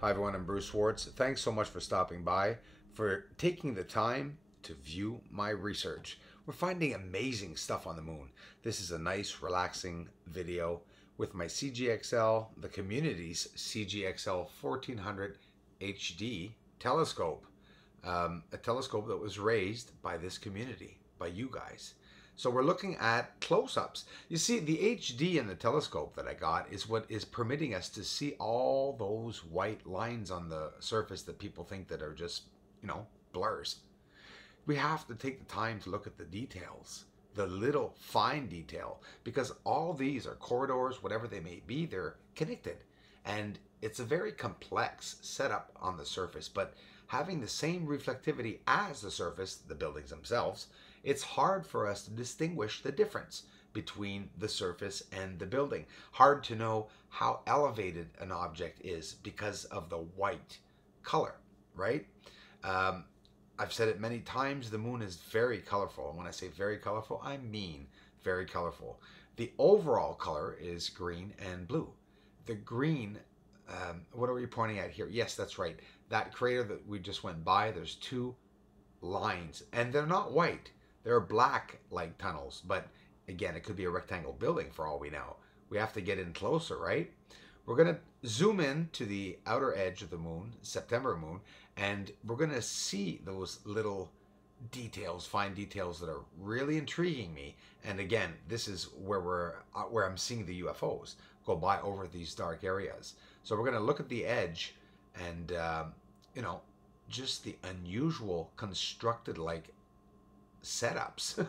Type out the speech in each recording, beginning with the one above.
Hi everyone, I'm Bruce Schwartz. Thanks so much for stopping by, for taking the time to view my research. We're finding amazing stuff on the moon. This is a nice, relaxing video with my CGXL, the community's CGXL 1400 HD telescope. A telescope that was raised by this community, by you guys. So we're looking at close-ups. You see, the HD in the telescope that I got is what is permitting us to see all those white lines on the surface that people think that are just, blurs. We have to take the time to look at the details, the little fine detail, because all these are corridors, whatever they may be, they're connected. And it's a very complex setup on the surface, but having the same reflectivity as the surface, the buildings themselves, it's hard for us to distinguish the difference between the surface and the building. Hard to know how elevated an object is because of the white color, right? I've said it many times, the moon is very colorful. And when I say very colorful, I mean very colorful. The overall color is green and blue. The green, what are we pointing at here? Yes, that's right. That crater that we just went by, there's two lines, and they're not white. They're black like tunnels, but again, it could be a rectangle building for all we know. We have to get in closer, right? We're going to zoom in to the outer edge of the moon, September moon, and we're going to see those little details, fine details that are really intriguing me. And again, this is where I'm seeing the UFOs go by over these dark areas. So we're going to look at the edge and just the unusual constructed like setups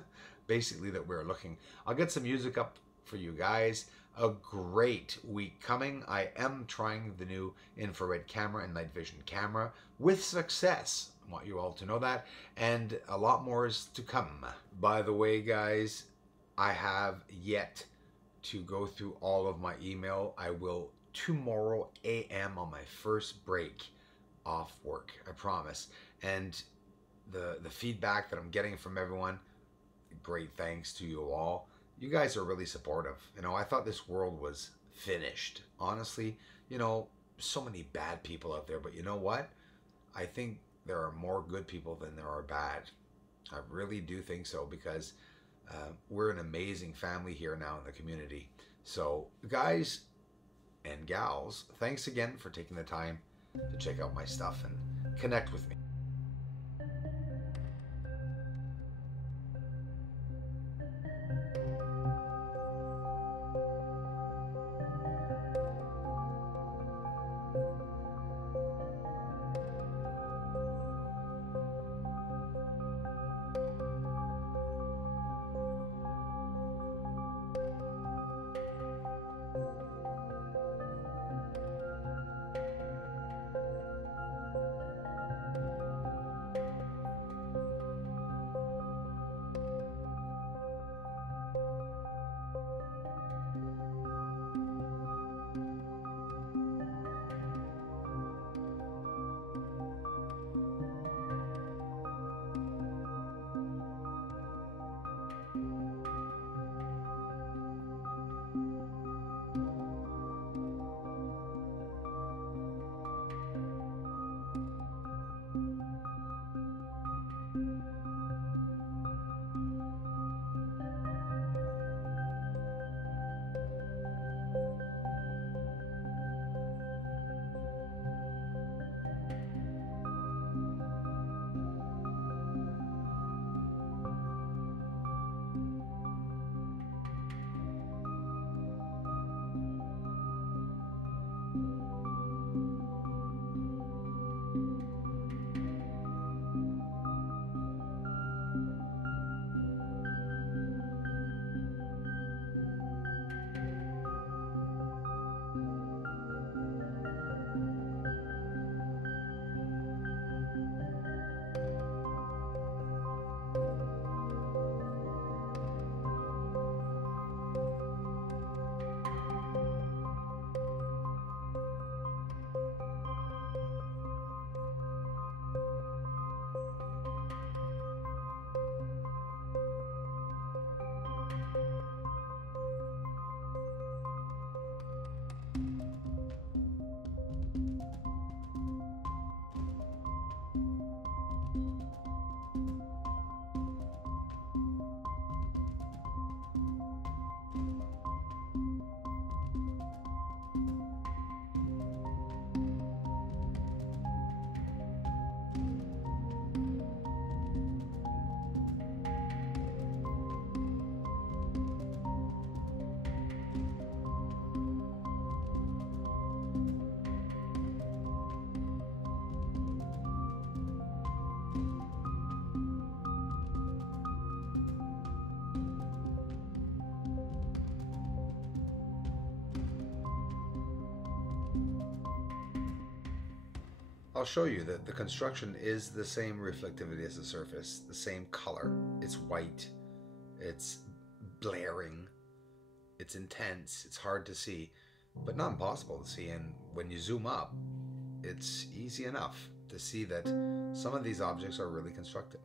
basically that we're looking. I'll get some music up for you guys. A great week coming. I am trying the new infrared camera and night vision camera with success. I want you all to know that, and a lot more is to come. By the way, guys, I have yet to go through all of my email. I will tomorrow AM on my first break off work, I promise. And the feedback that I'm getting from everyone, great thanks to you all. You guys are really supportive. I thought this world was finished. Honestly, so many bad people out there, but you know what? I think there are more good people than there are bad. I really do think so, because we're an amazing family here now in the community. So guys and gals, thanks again for taking the time to check out my stuff and connect with me. I'll show you that the construction is the same reflectivity as the surface, the same color. It's white, it's blaring, it's intense, it's hard to see, but not impossible to see. And when you zoom up, it's easy enough to see that some of these objects are really constructed.